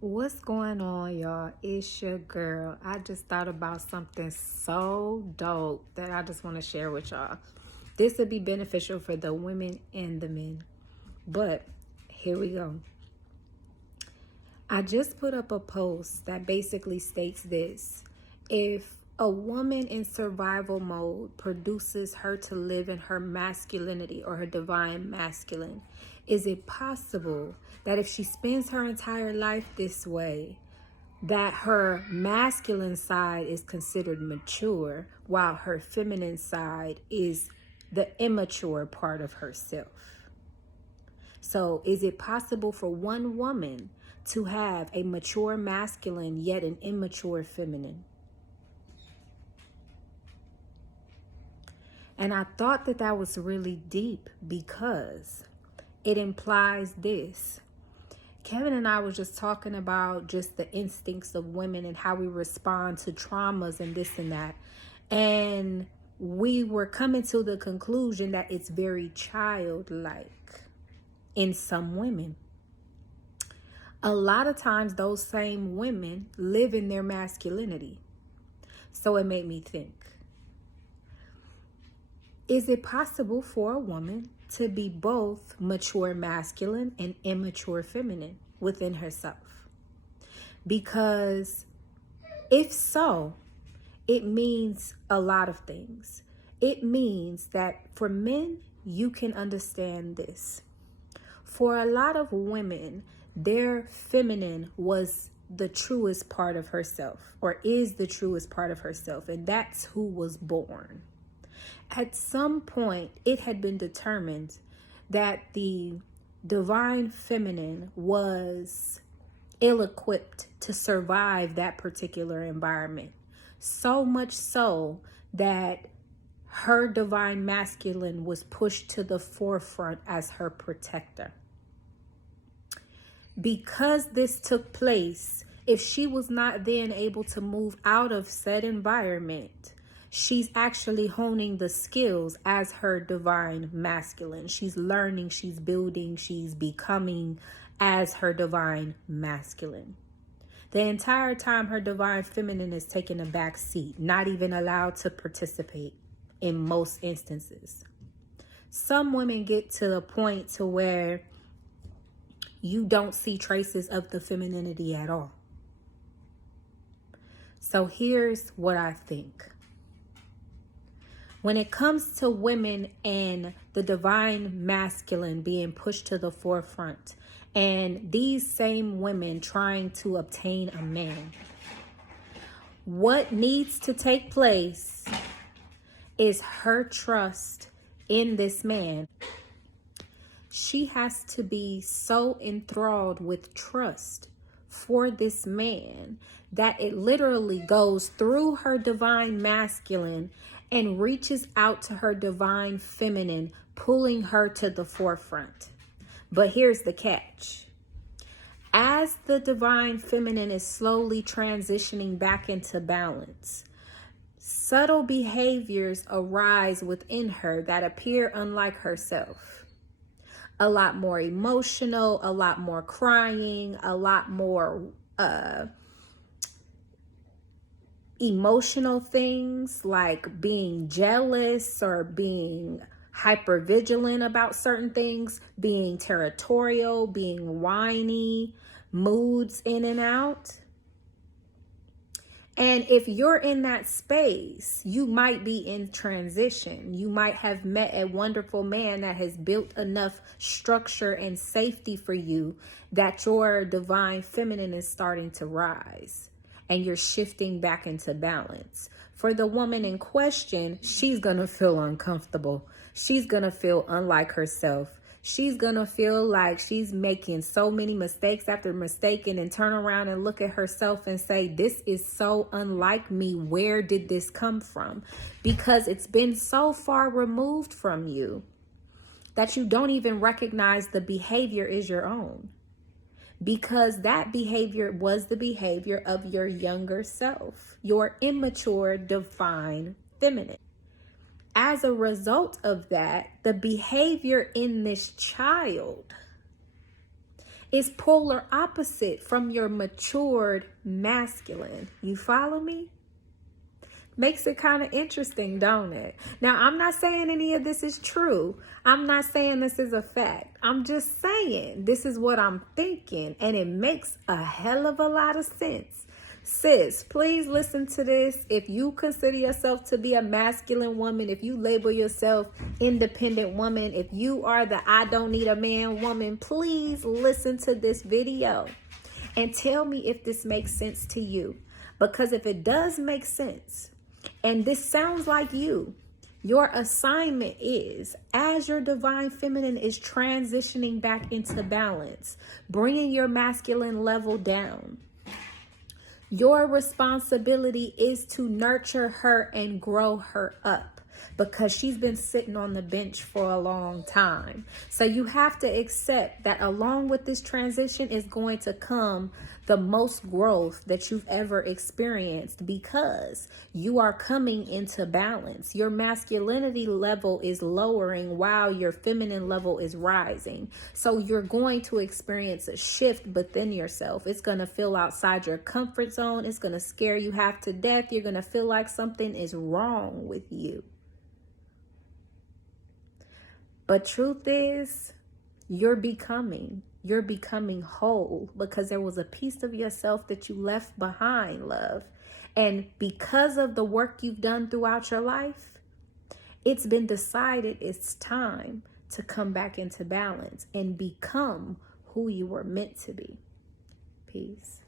What's going on, y'all? It's your girl. I just thought about something so dope that I just want to share with y'all. This would be beneficial for the women and the men. But here we go. I just put up a post that basically states this. If a woman in survival mode produces her to live in her masculinity or her divine masculine, is it possible that if she spends her entire life this way, that her masculine side is considered mature while her feminine side is the immature part of herself? So, is it possible for one woman to have a mature masculine yet an immature feminine? And I thought that that was really deep because it implies this. Kevin and I was just talking about just the instincts of women and how we respond to traumas and this and that. And we were coming to the conclusion that it's very childlike in some women. A lot of times those same women live in their masculinity. So it made me think, is it possible for a woman to be both mature masculine and immature feminine within herself? Because if so, it means a lot of things. It means that for men, you can understand this. For a lot of women, their feminine was the truest part of herself, or is the truest part of herself, and that's who was born. At some point, it had been determined that the divine feminine was ill-equipped to survive that particular environment. So much so that her divine masculine was pushed to the forefront as her protector. Because this took place, if she was not then able to move out of said environment, she's actually honing the skills as her divine masculine. She's learning, she's building, she's becoming as her divine masculine. The entire time her divine feminine is taking a back seat, not even allowed to participate in most instances. Some women get to the point to where you don't see traces of the femininity at all. So here's what I think. When it comes to women and the divine masculine being pushed to the forefront, and these same women trying to obtain a man, what needs to take place is her trust in this man. She has to be so enthralled with trust for this man that it literally goes through her divine masculine and reaches out to her divine feminine, pulling her to the forefront. But here's the catch. As the divine feminine is slowly transitioning back into balance, subtle behaviors arise within her that appear unlike herself. A lot more emotional, a lot more crying, a lot more emotional things like being jealous or being hypervigilant about certain things, being territorial, being whiny, moods in and out. And if you're in that space, you might be in transition. You might have met a wonderful man that has built enough structure and safety for you that your divine feminine is starting to rise and you're shifting back into balance. For the woman in question, she's going to feel uncomfortable. She's going to feel unlike herself. She's going to feel like she's making so many mistakes after mistaking and turn around and look at herself and say, this is so unlike me. Where did this come from? Because it's been so far removed from you that you don't even recognize the behavior is your own. Because that behavior was the behavior of your younger self, your immature, divine feminine. As a result of that, the behavior in this child It's polar opposite from your matured masculine. You follow me? Makes it kind of interesting, don't it? Now, I'm not saying any of this is true. I'm not saying this is a fact. I'm just saying this is what I'm thinking, and it makes a hell of a lot of sense. Sis, please listen to this. If you consider yourself to be a masculine woman, if you label yourself independent woman, if you are the I don't need a man woman, please listen to this video and tell me if this makes sense to you. Because if it does make sense, and this sounds like you, your assignment is, as your divine feminine is transitioning back into balance, bringing your masculine level down, your responsibility is to nurture her and grow her up, because she's been sitting on the bench for a long time. So you have to accept that along with this transition is going to come the most growth that you've ever experienced, because you are coming into balance. Your masculinity level is lowering while your feminine level is rising. So you're going to experience a shift within yourself. It's going to feel outside your comfort zone. It's going to scare you half to death. You're going to feel like something is wrong with you. But truth is, you're becoming whole, because there was a piece of yourself that you left behind, love. And because of the work you've done throughout your life, it's been decided it's time to come back into balance and become who you were meant to be. Peace.